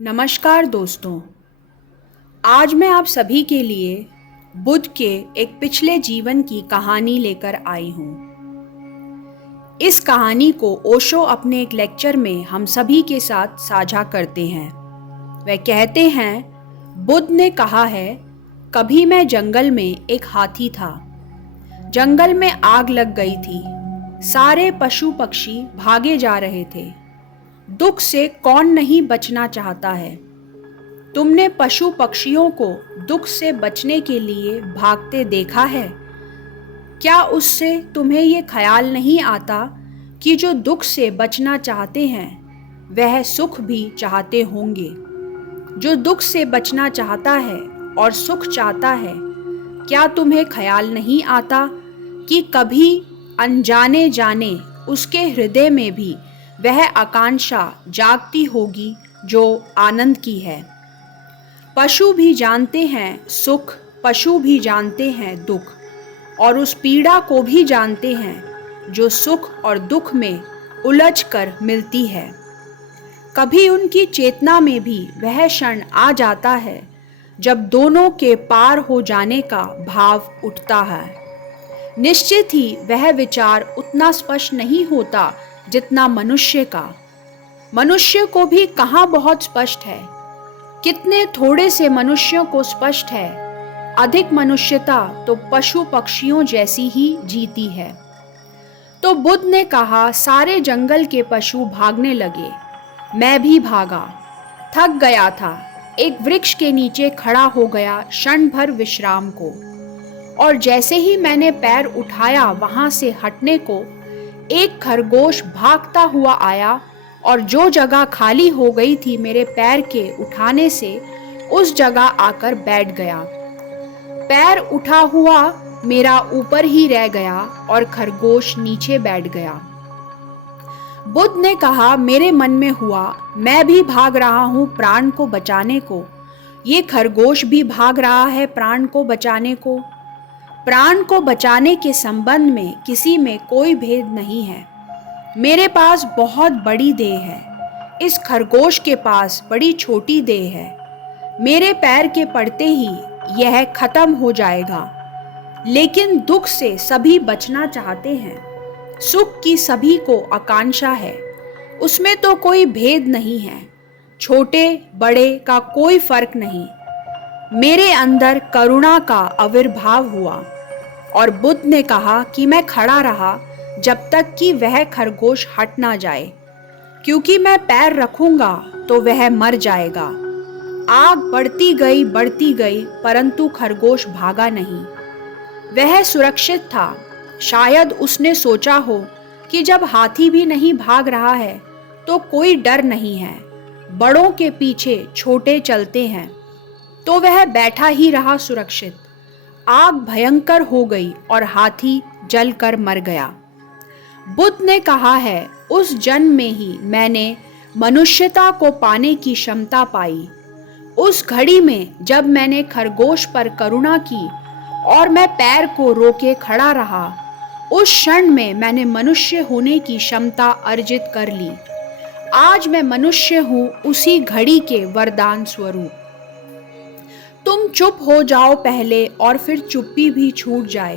नमस्कार दोस्तों, आज मैं आप सभी के लिए बुद्ध के एक पिछले जीवन की कहानी लेकर आई हूँ। इस कहानी को ओशो अपने एक लेक्चर में हम सभी के साथ साझा करते हैं। वह कहते हैं, बुद्ध ने कहा है, कभी मैं जंगल में एक हाथी था। जंगल में आग लग गई थी। सारे पशु पक्षी भागे जा रहे थे। दुख से कौन नहीं बचना चाहता है। तुमने पशु पक्षियों को दुख से बचने के लिए भागते देखा है? क्या उससे तुम्हें ये ख्याल नहीं आता कि जो दुख से बचना चाहते हैं वह सुख भी चाहते होंगे? जो दुख से बचना चाहता है और सुख चाहता है, क्या तुम्हें ख्याल नहीं आता कि कभी अनजाने जाने उसके हृदय में भी वह आकांक्षा जागती होगी जो आनंद की है? पशु भी जानते हैं सुख, पशु भी जानते हैं दुख, और उस पीड़ा को भी जानते हैं जो सुख और दुख में उलझ कर मिलती है। कभी उनकी चेतना में भी वह क्षण आ जाता है जब दोनों के पार हो जाने का भाव उठता है। निश्चित ही वह विचार उतना स्पष्ट नहीं होता जितना मनुष्य का। मनुष्य को भी कहाँ बहुत स्पष्ट है। कितने थोड़े से मनुष्यों को स्पष्ट है। अधिक मनुष्यता तो पशु पक्षियों जैसी ही जीती है। तो बुद्ध ने कहा, सारे जंगल के पशु भागने लगे। मैं भी भागा। थक गया था। एक वृक्ष के नीचे खड़ा हो गया क्षण भर विश्राम को। और जैसे ही मैंने पैर उठाया वहां से हटने को, एक खरगोश भागता हुआ आया और जो जगह खाली हो गई थी मेरे पैर के उठाने से, उस जगह आकर बैठ गया। पैर उठा हुआ मेरा ऊपर ही रह गया और खरगोश नीचे बैठ गया। बुद्ध ने कहा, मेरे मन में हुआ, मैं भी भाग रहा हूँ प्राण को बचाने को। ये खरगोश भी भाग रहा है प्राण को बचाने को। प्राण को बचाने के संबंध में किसी में कोई भेद नहीं है। मेरे पास बहुत बड़ी देह है, इस खरगोश के पास बड़ी छोटी देह है। मेरे पैर के पड़ते ही यह खत्म हो जाएगा। लेकिन दुख से सभी बचना चाहते हैं। सुख की सभी को आकांक्षा है। उसमें तो कोई भेद नहीं है। छोटे बड़े का कोई फर्क नहीं। मेरे अंदर करुणा का आविर्भाव हुआ और बुद्ध ने कहा कि मैं खड़ा रहा जब तक कि वह खरगोश हट ना जाए, क्योंकि मैं पैर रखूंगा तो वह मर जाएगा। आग बढ़ती गई परंतु खरगोश भागा नहीं। वह सुरक्षित था। शायद उसने सोचा हो कि जब हाथी भी नहीं भाग रहा है तो कोई डर नहीं है। बड़ों के पीछे छोटे चलते हैं। तो वह बैठा ही रहा सुरक्षित। आग भयंकर हो गई और हाथी जलकर मर गया। बुद्ध ने कहा है, उस जन्म में ही मैंने मनुष्यता को पाने की क्षमता पाई। उस घड़ी में जब मैंने खरगोश पर करुणा की और मैं पैर को रोके खड़ा रहा, उस क्षण में मैंने मनुष्य होने की क्षमता अर्जित कर ली। आज मैं मनुष्य हूँ उसी घड़ी के वरदान स्वरूप। तुम चुप हो जाओ पहले और फिर चुप्पी भी छूट जाए।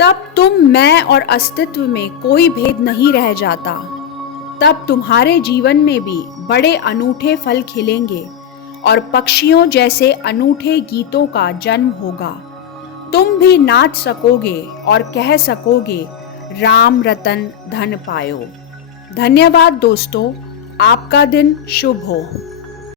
तब तुम मैं और अस्तित्व में कोई भेद नहीं रह जाता। तब तुम्हारे जीवन में भी बड़े अनूठे फल खिलेंगे और पक्षियों जैसे अनूठे गीतों का जन्म होगा। तुम भी नाच सकोगे और कह सकोगे, राम रतन धन पायो। धन्यवाद दोस्तों, आपका दिन शुभ हो।